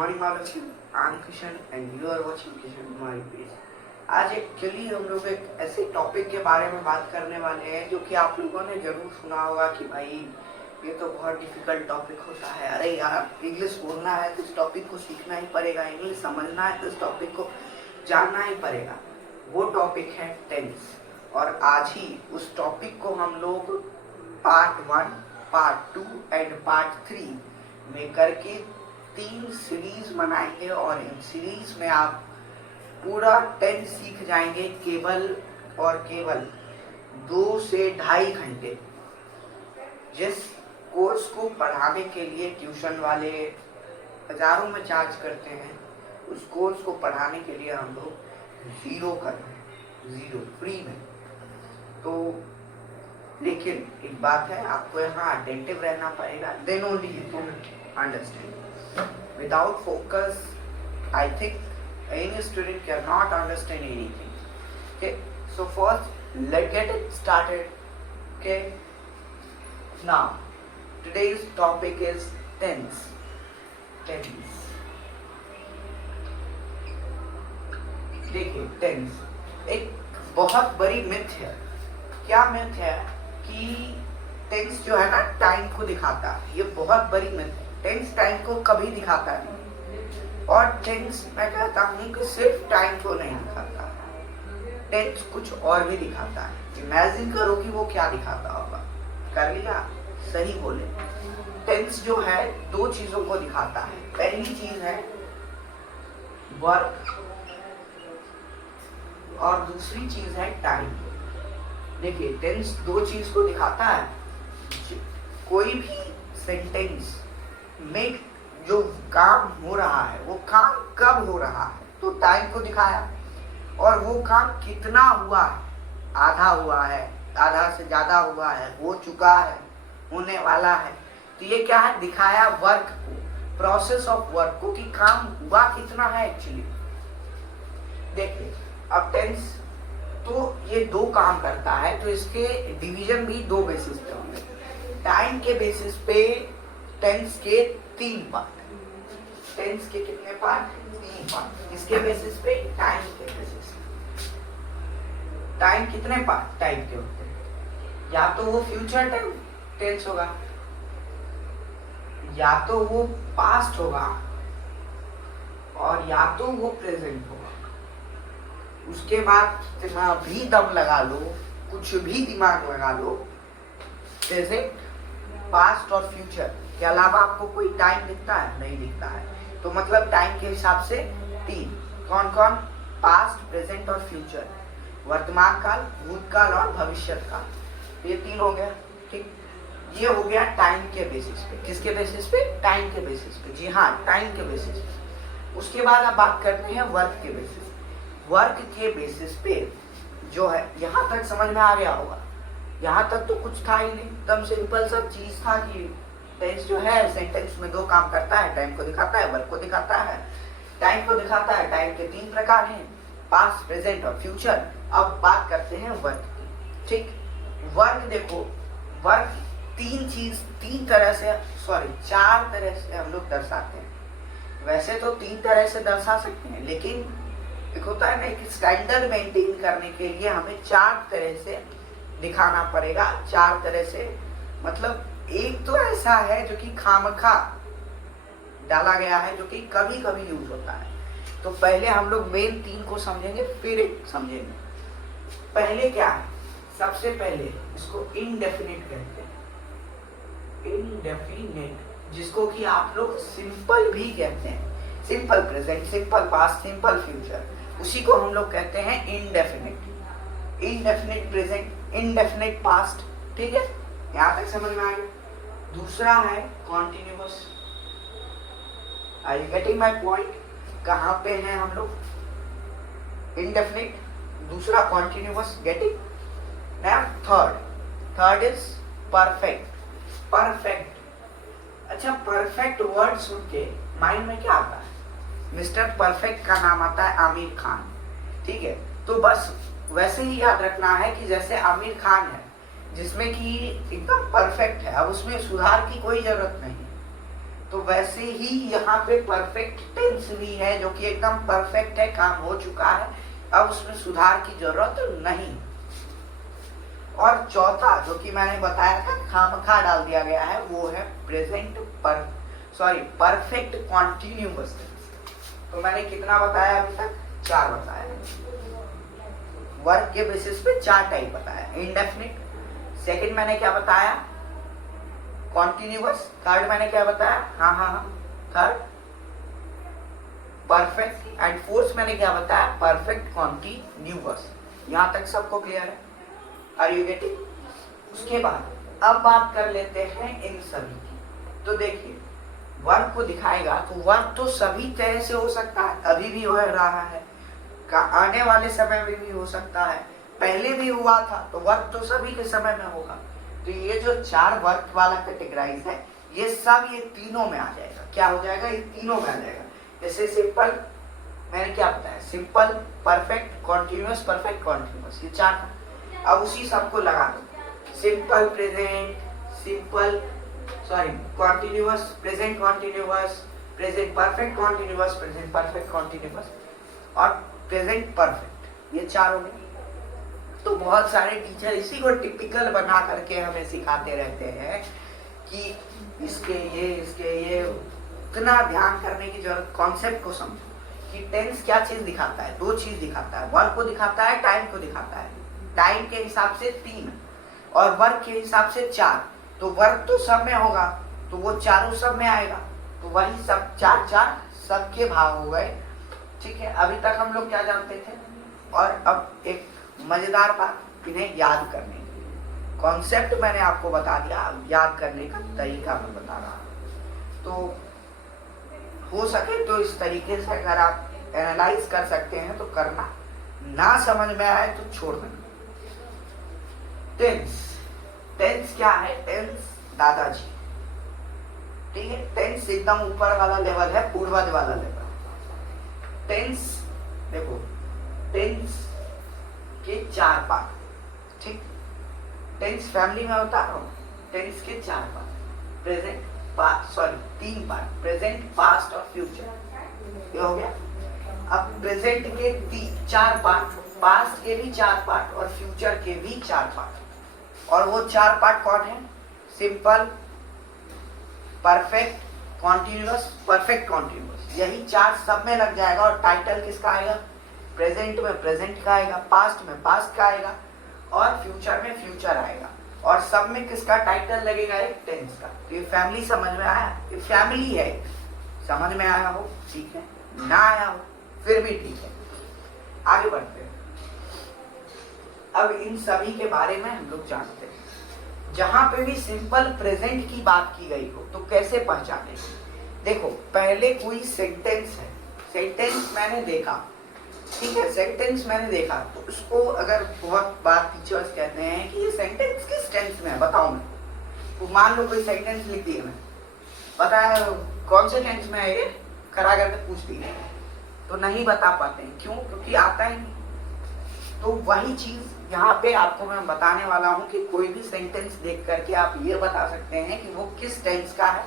morning all of you. I'm Kishan and you are watching Kishan Kumari Page. आज actually हम लोग एक ऐसे टॉपिक के बारे में बात करने वाले हैं जो कि आप लोगों ने जरूर सुना होगा कि भाई ये तो बहुत डिफिकल्ट टॉपिक होता है। अरे यार इंग्लिश बोलना है तो इस टॉपिक को सीखना ही पड़ेगा, इंग्लिश समझना है तो इस टॉपिक को जानना ही पड़ेगा। वो टॉपिक है टेंस और आज ही उस टॉपिक को हम लोग पार्ट 1, पार्ट 2 एंड पार्ट 3 में करके 3 सीरीज बनाएंगे और इन सीरीज में आप पूरा टेंस सीख जाएंगे केवल और केवल 2 से ढाई घंटे। जिस कोर्स को पढ़ाने के लिए ट्यूशन वाले हजारों में चार्ज करते हैं, उस कोर्स को पढ़ाने के लिए हम लोग 0 कर रहे हैं, 0 फ्री में। तो लेकिन एक बात है, आपको यहाँ अटेंटिव रहना पड़ेगा, then only you can understand. Without focus I think any student cannot understand anything. Okay, so first let's get it started. Okay, now today's topic is tense. Tense. देखिए टेंस एक बहुत बड़ी मिथ है। क्या myth है कि tense जो है ना टाइम को दिखाता है, ये बहुत बड़ी मिथ है। टेंस टाइम को कभी दिखाता नहीं और टेंस मैं कहता हूँ कि सिर्फ टाइम को नहीं दिखाता, टेंस कुछ और भी दिखाता है। इमेजिन करो कि वो क्या दिखाता होगा। कर लिया? सही बोले। टेंस जो है 2 चीजों को दिखाता है। पहली चीज है वर्क और दूसरी चीज है टाइम। देखिए टेंस 2 चीज को दिखाता है। कोई भी सेंटेंस में जो काम हो रहा है वो काम कब हो रहा है तो टाइम को दिखाया, और वो काम कितना हुआ है, आधा हुआ है, आधा से ज्यादा हुआ है, हो चुका है, होने वाला है, तो ये क्या है, दिखाया वर्क को, प्रोसेस ऑफ वर्क को कि काम हुआ कितना है एक्चुअली। देखिए अब टेंस तो ये 2 काम करता है, तो इसके डिवीजन भी 2 बेसिस पे होंगे। टाइम के बेसिस पे टेंस के 3 पार्ट। टेंस के कितने पार्ट? 3 पार्ट। इसके बेसिस पे टाइम के बेसिस पे। टाइम कितने पार्ट टाइम के होते हैं? या तो वो फ्यूचर टाइम टेंस होगा, या तो वो पास्ट होगा, और या तो वो प्रेजेंट होगा। उसके बाद कितना भी दम लगा लो, कुछ भी दिमाग लगा लो, प्रेजेंट, पास्ट और फ्यूचर के अलावा आपको कोई टाइम दिखता है? नहीं दिखता है। तो मतलब टाइम के हिसाब से 3। कौन कौन? पास्ट, प्रेजेंट और फ्यूचर। वर्तमान काल, भूतकाल और भविष्य काल। ये 3 हो गया। ठीक, ये हो गया टाइम के बेसिस पे। किसके बेसिस पे? टाइम के बेसिस पे। जी हाँ, टाइम के बेसिस पे। उसके बाद आप बात करते हैं वर्क के बेसिस। वर्क के बेसिस पे जो है, यहाँ तक समझ में आ गया होगा। यहाँ तक तो कुछ था ही नहीं, एकदम सिंपल सब चीज था कि टेंस जो है सेंटेंस में 2 काम करता है, टाइम को दिखाता है, वर्क को दिखाता है। टाइम को दिखाता है, टाइम के 3 प्रकार हैं, पास्ट, प्रेजेंट और फ्यूचर। अब बात करते हैं वर्क की। ठीक, वर्क देखो, वर्क 3 तरह से, 4 तरह से हम लोग दर्शाते हैं। वैसे तो 3 तरह से दर्शा सकते हैं, लेकिन एक होता है ना कि स्टैंडर्ड मेंटेन करने के लिए हमें 4 तरह से दिखाना पड़ेगा। 4 तरह से मतलब एक तो ऐसा है जो कि खामखा डाला गया है, जो कि कभी कभी यूज होता है। तो पहले हम लोग मेन 3 को समझेंगे, फिर एक समझेंगे। पहले क्या है? सबसे पहले इसको इनडेफिनिट कहते हैं। इनडेफिनिट, जिसको कि आप लोग सिंपल भी कहते हैं। Simple present, simple past, simple future, उसी को हम लोग कहते हैं indefinite. Indefinite present, indefinite past. ठीक है, यहाँ तक समझ में आ गया। दूसरा है continuous. Are you getting my point? कहाँ पे हैं हम लोग? इनडेफिनिट, दूसरा continuous. Getting? Now third is perfect. Perfect. अच्छा, परफेक्ट वर्ड सुन के माइंड में क्या आता है? मिस्टर परफेक्ट का नाम आता है आमिर खान। ठीक है, तो बस वैसे ही याद रखना है कि जैसे आमिर खान है जिसमें कि एकदम परफेक्ट है, अब उसमें सुधार की कोई जरूरत नहीं। तो वैसे ही यहाँ पे परफेक्ट टेंस भी है जो कि एकदम परफेक्ट है, काम हो चुका है, अब उसमें सुधार की जरूरत नहीं। और चौथा जो कि मैंने बताया था खामखा डाल दिया गया है, वो है प्रेजेंट परफेक्ट कॉन्टिन्यूअस टेंस। तो मैंने कितना बताया अभी तक? 4 बताया। वर्क के बेसिस पे 4 टाइप बताया। इंडेफिनिट, सेकंड मैंने क्या बताया? कॉन्टिन्यूअस, थर्ड मैंने क्या बताया? हाँ, थर्ड परफेक्ट, एंड फोर्थ मैंने क्या बताया? Perfect continuous. यहां तक सबको क्लियर है? Are you getting? उसके बाद अब बात कर लेते हैं इन सभी की। तो देखिए, वर्क को दिखाएगा तो वर्क तो सभी तरह से हो सकता है, अभी भी हो रहा है, आने वाले समय में भी हो सकता है, पहले भी हुआ था, तो वर्क तो सभी के समय में होगा। तो ये जो 4 वर्क वाला कैटेगराइज है, ये सब ये तीनों में आ जाएगा। क्या हो जाएगा? ये तीनों में आ जाएगा। जैसे सिंपल मैंने क्या बताया? Simple, perfect, continuous, perfect continuous, ये 4 था। अब उसी सबको लगा दो, simple present, continuous, present continuous, present perfect continuous, present perfect continuous और प्रेजेंट परफेक्ट, ये 4 हो गए। तो बहुत सारे टीचर इसी को टिपिकल बना करके हमें सिखाते रहते हैं कि इसके ये इतना ध्यान करने की जरूरत, कॉन्सेप्ट को समझो कि टेंस क्या चीज दिखाता है? 2 चीज दिखाता है, वर्क को दिखाता है, टाइम को दिखाता है। टाइम के हिसाब से 3 और वर्क के हिसाब से 4। तो वर्क तो सब में होगा, तो वो चारों सब में आएगा, तो वही सब 4 सबके भाग हो गए। ठीक है, अभी तक हम लोग क्या जानते थे? और अब एक मजेदार बात, इन्हें याद करने के लिए कॉन्सेप्ट मैंने आपको बता दिया, अब याद करने का तरीका मैं बता रहा हूं। तो हो सके तो इस तरीके से अगर आप एनालाइज कर सकते हैं तो करना, ना समझ में आए तो छोड़ देना। टेंस क्या है? टेंस दादाजी, ठीक है, टेंस एकदम ऊपर वाला लेवल है, पूर्वज वाला लेवल। टेंस देखो, टेंस के 4 पार्ट, ठीक, टेंस फैमिली में बता रहा हूँ। टेंस के 4 part, present, past, 3 part, present, past और फ्यूचर, ये हो गया। अब प्रेजेंट के 4 पार्ट, पास्ट के भी 4 पार्ट और फ्यूचर के भी 4 पार्ट। और वो 4 पार्ट कौन है? Simple, perfect, continuous, perfect continuous, यही 4 सब में लग जाएगा। और टाइटल किसका आएगा? प्रेजेंट में प्रेजेंट का आएगा, पास्ट में पास्ट का आएगा और फ्यूचर में फ्यूचर आएगा। और सब में किसका टाइटल लगेगा? एक टेंस का। तो ये फैमिली समझ में आया? ये फैमिली है, समझ में आया हो ठीक है, ना आया हो फिर भी ठीक है। आगे बढ़ते हैं। अब इन सभी के बारे में हम लोग जानते हैं। जहां पे भी सिंपल प्रेजेंट की बात की गई हो तो कैसे पहचाने? देखो, पहले कोई सेंटेंस है, सेंटेंस मैंने देखा, ठीक है, सेंटेंस मैंने देखा, तो उसको अगर बहुत बार टीचर्स कहते हैं कि ये सेंटेंस किस टेंस में है बताओ। मैं तो मान लो कोई सेंटेंस लिख दिए, मैं बताया कौन से टेंस में है, ये खड़ा करके पूछ दिए, तो नहीं बता पाते हैं। क्यों? क्योंकि आता ही नहीं। तो वही चीज यहाँ पे आपको मैं बताने वाला हूँ कि कोई भी सेंटेंस देख करके आप ये बता सकते हैं कि वो किस टेंस का है,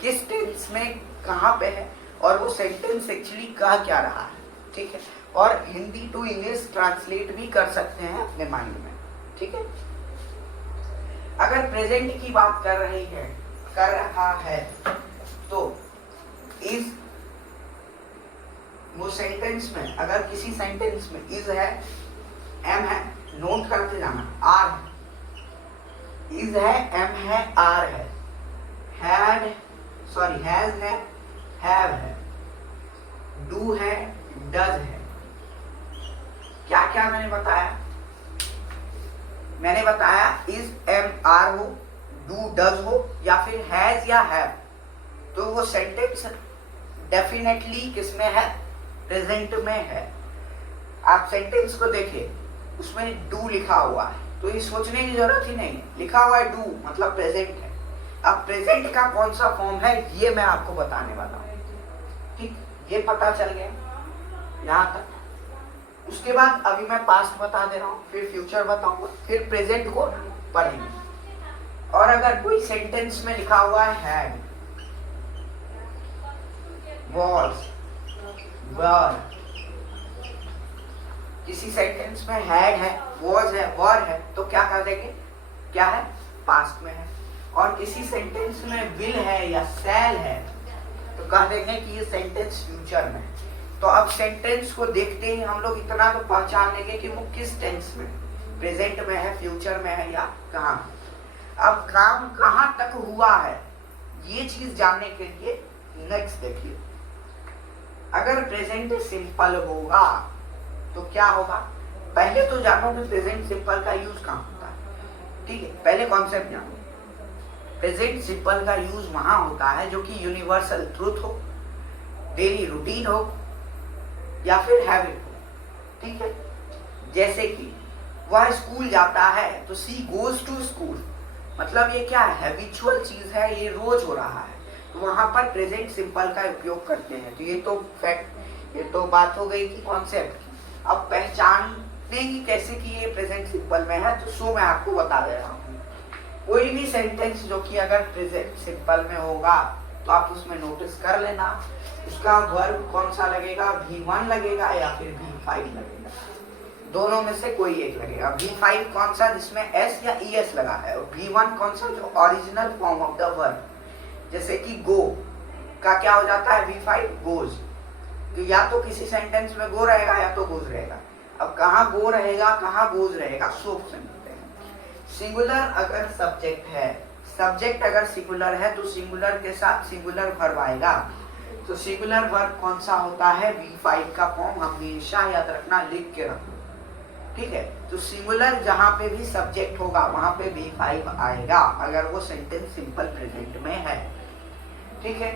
किस टेंस में कहाँ पे है, और वो सेंटेंस एक्चुअली कह क्या रहा है। ठीक है, और हिंदी टू इंग्लिश ट्रांसलेट भी कर सकते हैं अपने माइंड में। ठीक है, अगर प्रेजेंट की बात कर रहा है तो इज, वो सेंटेंस में अगर किसी सेंटेंस में इज है, एम है, नोट करते जाना, आर है, इज है, एम है, आर है, हैज है, हैव है, डू है, डज है। क्या क्या मैंने बताया? मैंने बताया इज, एम, आर हो, डू, डज हो, या फिर हैज या हैव, तो वो सेंटेंस डेफिनेटली किसमें है? प्रेजेंट में है। आप सेंटेंस को देखिए, उसमें डू लिखा हुआ है, तो ये सोचने की जरूरत ही नहीं है, लिखा हुआ है डू मतलब प्रेजेंट है। अब प्रेजेंट का कौन सा फॉर्म है ये मैं आपको बताने वाला हूँ। ठीक, ये पता चल गया यहाँ तक। उसके बाद अभी मैं पास्ट बता दे रहा हूँ, फिर फ्यूचर बताऊंगा, फिर प्रेजेंट को पढ़ेंगे। और अगर कोई सेंटेंस में लिखा हुआ है हैड, was, were। किसी सेंटेंस में had है, was है, were है, तो क्या कर देंगे, क्या है, पास्ट में है। और किसी सेंटेंस में will है या shall है, तो कह देंगे कि ये सेंटेंस फ्यूचर में है। तो अब सेंटेंस को देखते ही हम लोग इतना तो पहचान लेंगे कि वो किस टेंस में, प्रेजेंट में है, फ्यूचर में है या कहाँ। अब काम कहाँ तक हुआ है ये चीज जानने के लिए नेक्स्ट देखिए, अगर प्रेजेंट सिंपल होगा तो क्या होगा। पहले तो जानो कि प्रेजेंट सिंपल का यूज कहाँ होता है, ठीक है। पहले कॉन्सेप्ट जानो, प्रेजेंट सिंपल का यूज वहां होता है जो कि यूनिवर्सल ट्रूथ हो, डेली रूटीन हो या फिर हैबिट हो, ठीक है। जैसे कि वह स्कूल जाता है तो सी गोज टू स्कूल, मतलब ये क्या है, हैबिचुअल चीज है, ये रोज हो रहा है, तो वहां पर प्रेजेंट सिंपल का उपयोग करते हैं। तो ये तो फैक्ट, ये तो बात हो गई कि कॉन्सेप्ट की। अब पहचानने की कैसे कि ये प्रेजेंट सिंपल में है, तो सो मैं आपको बता दे रहा हूँ। कोई भी सेंटेंस जो कि अगर प्रेजेंट सिंपल में होगा तो आप उसमें नोटिस कर लेना, उसका वर्ब कौन सा लगेगा, V1 लगेगा या फिर V5 लगेगा, दोनों में से कोई एक लगेगा। V5 कौन सा जिसमें S या ES लगा है, और V1 कौन सा जो original form of the verb, जैसे कि गो का क्या हो जाता है, V5 गोज। तो या तो किसी सेंटेंस में गो रहेगा या तो गोज रहेगा। अब कहाँ गो रहेगा कहाँ गोज रहेगा, सोप से मिलते हैं। सिंगुलर अगर सब्जेक्ट है, सब्जेक्ट अगर सिंगुलर है तो सिंगुलर के साथ सिंगुलर वर्ब आएगा। तो सिंगुलर वर्ब कौन सा होता है, V5 का फॉर्म हमेशा याद रखना, लिख के रखना, ठीक है। तो सिंगुलर जहां पे भी सब्जेक्ट होगा वहां पे V5 आएगा, अगर वो सेंटेंस सिंपल प्रेजेंट में है, ठीक है।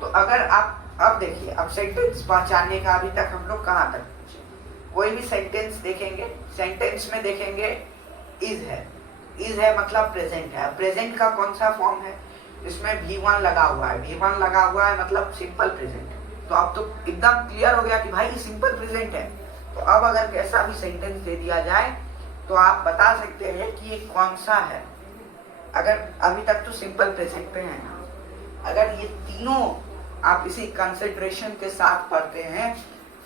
तो अगर आप अब देखिए, अब सेंटेंस पहचानने का अभी तक हम लोग कहाँ तक पहुंचे। कोई भी सेंटेंस देखेंगे, सेंटेंस में देखेंगे इज है, इज है मतलब प्रेजेंट है। प्रेजेंट का कौन सा फॉर्म है, इसमें V1 लगा हुआ है, V1 लगा हुआ है मतलब सिंपल प्रेजेंट। तो अब तो एकदम क्लियर हो गया कि भाई सिंपल प्रेजेंट है। तो अब अगर कैसा भी सेंटेंस दे दिया जाए तो आप बता सकते हैं कि ये कौन सा है। अगर अभी तक तो सिंपल प्रेजेंट पे है ना, अगर ये तीनों आप इसी कंसिडरेशन के साथ पढ़ते हैं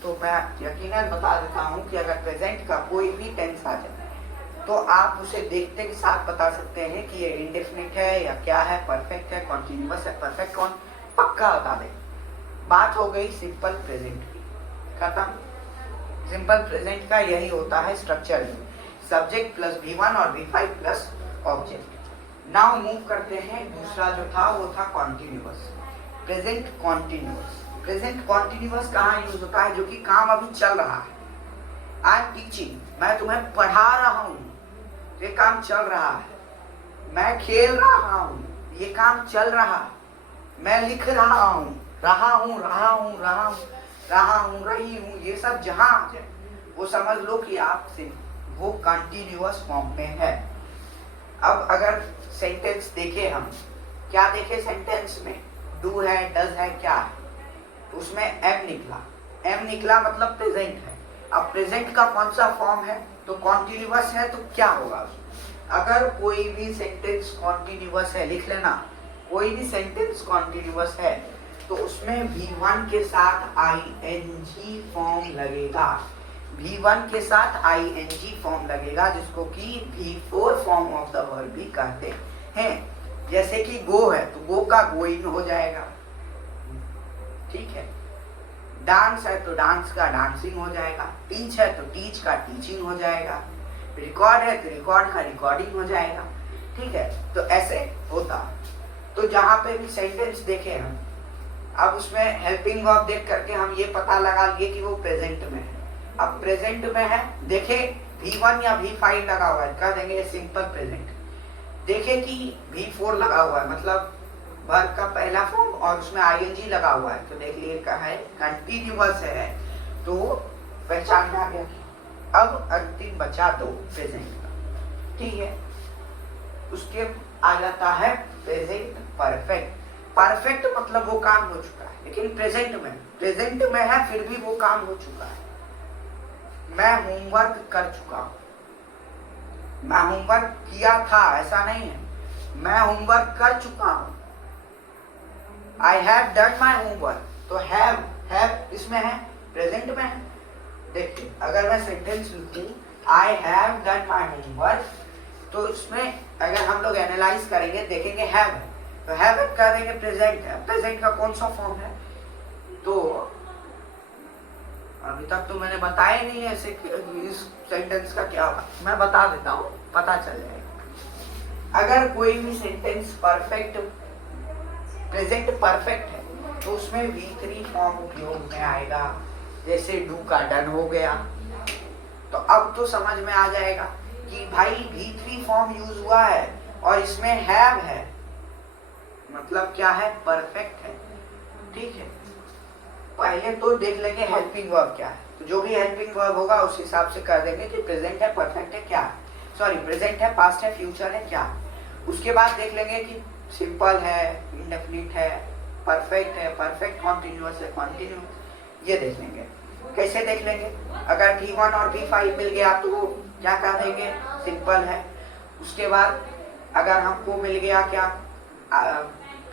तो मैं यकीनन बता देता हूँ कि अगर प्रेजेंट का कोई भी टेंस आ जाए तो आप उसे देखते के साथ बता सकते हैं कि ये इंडेफिनिट है या क्या है, परफेक्ट है, कॉन्टिन्यूअस है, परफेक्ट कौन, पक्का बता दें। बात हो गई सिंपल प्रेजेंट की, खत्म। सिंपल प्रेजेंट का यही होता है स्ट्रक्चर, सब्जेक्ट प्लस V1 और V5 plus object. Now move करते हैं, दूसरा जो था वो था continuous, present continuous. Present continuous कहाँ यूज होता है, जो कि काम अभी चल रहा है। आई एम टीचिंग, मैं तुम्हें पढ़ा रहा हूँ, ये काम चल रहा है। मैं खेल रहा हूँ, ये काम चल रहा है। मैं लिख रहा हूँ, रहा हूँ, रहा हूँ, रहा हूँ, रहा हूँ, रही हूँ, ये सब जहां आ जाए वो समझ लो कि आपसे वो कंटिन्यूअस फॉर्म में है। अब अगर सेंटेंस देखे हम, क्या देखे सेंटेंस में, डू है, डज है, क्या है, उसमें एम निकला, एम निकला मतलब प्रेजेंट है। अब प्रेजेंट का कौन सा फॉर्म है, तो कॉन्टिन्यूअस है, तो क्या होगा उसमें। अगर कोई भी सेंटेंस कॉन्टिन्यूअस है, लिख लेना, कोई भी सेंटेंस कॉन्टिन्यूअस है तो उसमें V1 के साथ ING फॉर्म लगेगा, V1 के साथ ING फॉर्म लगेगा, जिसको कि V4 form of the verb भी कहते हैं। जैसे कि गो है तो गो का गोइंग हो जाएगा, ठीक है। डांस है तो डांस का डांसिंग हो जाएगा, टीच है तो टीच का टीचिंग हो जाएगा, रिकॉर्ड है तो रिकॉर्ड का रिकॉर्डिंग हो जाएगा, ठीक है। तो ऐसे होता। तो जहां पे भी सेंटेंस देखे हम, अब उसमें हेल्पिंग वर्ब देख करके हम ये पता लगा लिए कि वो प्रेजेंट में है। अब प्रेजेंट में है, देखे V1 या V5 लगा हुआ है, कह देंगे सिंपल प्रेजेंट। देखे कि V4 लगा हुआ है मतलब वर्ब का पहला फॉर्म और उसमें ING लगा हुआ है, तो देख लिए कहा है कंटिन्यूअस है, तो पहचान में आ गया। अब अंतिम बचा दो प्रेजेंट का, ठीक है। उसके आ जाता है प्रेजेंट परफेक्ट। परफेक्ट मतलब वो काम हो चुका है, लेकिन प्रेजेंट में है फिर भी वो काम हो चुका है। मैं होमवर्क कर चुका हूं, मैं होमवर्क किया था ऐसा नहीं है, मैं होमवर्क कर चुका हूं। I have done my homework, तो हैव इसमें है, प्रेजेंट में है। देखिए अगर मैं सेंटेंस लिखूं I have done my homework, तो इसमें अगर हम लोग एनालाइज करेंगे देखेंगे हैव है, तो हैव कर देंगे प्रेजेंट है। प्रेजेंट का कौन सा फॉर्म है? तो अभी तक तो मैंने बताया नहीं है ऐसे इस सेंटेंस का क्या होगा, मैं बता देता हूँ, पता चल जाएगा। अगर कोई भी सेंटेंस परफेक्ट प्रेजेंट परफेक्ट है तो उसमें V3 फॉर्म उपयोग में आएगा। जैसे डू का डन हो गया, तो अब तो समझ में आ जाएगा कि भाई V3 फॉर्म यूज हुआ है और इसमें हैव है, मतलब क्या है? परफेक्ट है। ठीक है, पहले तो देख लेंगे हेल्पिंग वर्ब क्या है, तो जो भी हेल्पिंग वर्ब होगा उस हिसाब से कर देंगे कि प्रेजेंट है, परफेक्ट है, क्या है, सॉरी प्रेजेंट है, पास्ट है, फ्यूचर है, क्या है। उसके बाद देख लेंगे कि सिंपल है, इंडेफिनिट है, परफेक्ट है, परफेक्ट कॉन्टिन्यूअस है, कॉन्टिन्यू, ये देख लेंगे। कैसे देख लेंगे? अगर V1 और V5 मिल गया तो क्या कह देंगे? सिंपल है। उसके बाद अगर हमको मिल गया क्या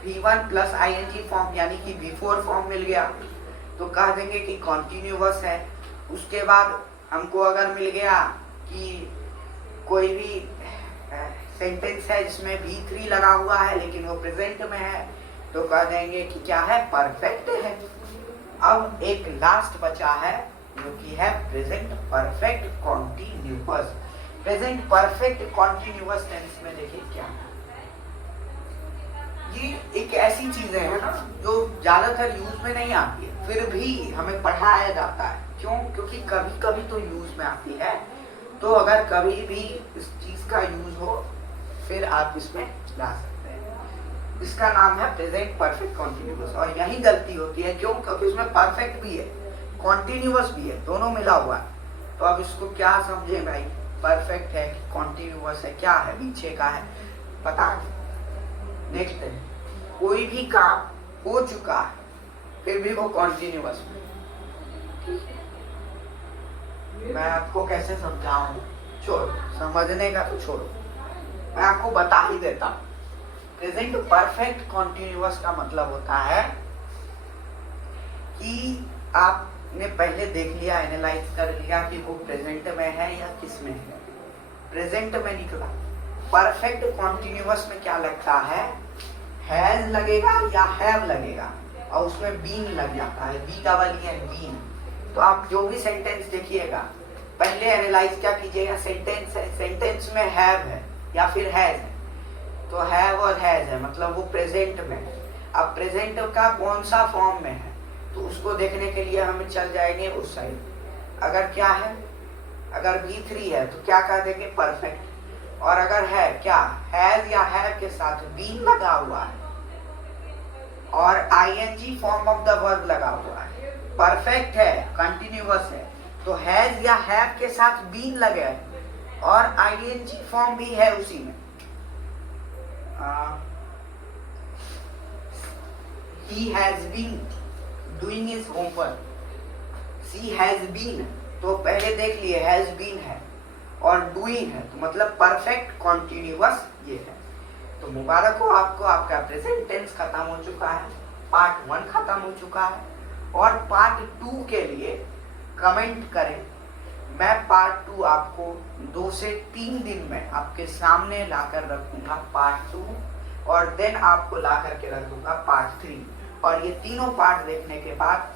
V1 प्लस ING फॉर्म यानी कि V4 फॉर्म मिल गया तो कह देंगे कि कॉन्टिन्यूअस है। उसके बाद हमको अगर मिल गया कि कोई भी सेंटेंस है जिसमें V3 लगा हुआ है लेकिन वो प्रेजेंट में है तो कह देंगे कि क्या है? परफेक्ट है। अब एक लास्ट बचा है जो कि है present perfect continuous. Present perfect continuous tense में देखिए क्या है, ये एक ऐसी चीजें है ना जो ज्यादातर यूज में नहीं आती है, फिर भी हमें पढ़ाया जाता है। क्यों? क्योंकि कभी कभी तो यूज में आती है। तो अगर कभी भी इस चीज का यूज हो फिर आप इसमें ला सकते हैं। इसका नाम है प्रेजेंट परफेक्ट कॉन्टिन्यूअस। और यही गलती होती है, क्यों? क्योंकि इसमें परफेक्ट भी है, कॉन्टिन्यूअस भी है, दोनों मिला हुआ है। तो अब इसको क्या समझे भाई? परफेक्ट है कि कॉन्टिन्यूअस है, क्या है, पीछे का है, पता नहीं। देखते हैं, कोई भी काम हो चुका है फिर भी वो कॉन्टिन्यूअस में। मैं आपको कैसे समझाऊं? छोड़ो, समझने का तो छोड़ो, मैं आपको बता ही देता हूं। प्रेजेंट परफेक्ट कॉन्टिन्यूअस का मतलब होता है कि आपने पहले देख लिया, एनालाइज कर लिया कि वो प्रेजेंट में है या किस में है। प्रेजेंट में निकला। परफेक्ट कॉन्टिन्यूअस में क्या लगता है? हैज लगेगा या हैव लगेगा, और उसमें बीन लग जाता है, बीन। तो आप जो भी सेंटेंस देखिएगा पहले एनालाइज क्या कीजिएगा? सेंटेंस है, सेंटेंस में हैव है या फिर हैज है, तो हैव और हैज है मतलब वो प्रेजेंट में है। अब प्रेजेंट का कौन सा फॉर्म में है तो उसको देखने के लिए हम चल जाएंगे उस साइड। अगर क्या है, अगर V3 है तो क्या कह देंगे? परफेक्ट। और अगर है क्या, हैज या हैव के साथ बीन लगा हुआ है और ING form of the verb लगा हुआ है, परफेक्ट है, कंटिन्यूअस है, तो हैज या हैव के साथ बीन लगे और ING फॉर्म भी है उसी में। He has been doing his homework. She has been, तो पहले देख लिए हैज बीन है और डूइंग है, तो मतलब परफेक्ट कॉन्टिन्यूअस ये है। तो मुबारक हो आपको, आपका प्रेजेंट टेंस खत्म हो चुका है, पार्ट 1 खत्म हो चुका है। और पार्ट 2 के लिए कमेंट करें, मैं पार्ट 2 आपको 2 से 3 दिन में आपके सामने लाकर रखूंगा पार्ट 2, और देन आपको ला करके रख दूंगा पार्ट 3। और ये तीनों पार्ट देखने के बाद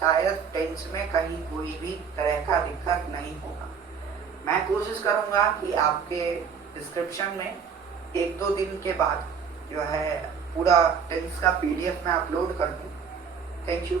शायद टेंस में कहीं कोई भी तरह का दिक्कत नहीं होगा। मैं कोशिश करूंगा कि आपके डिस्क्रिप्शन में 1-2 दिन के बाद जो है पूरा टेंस का PDF में अपलोड कर दूं। Thank you.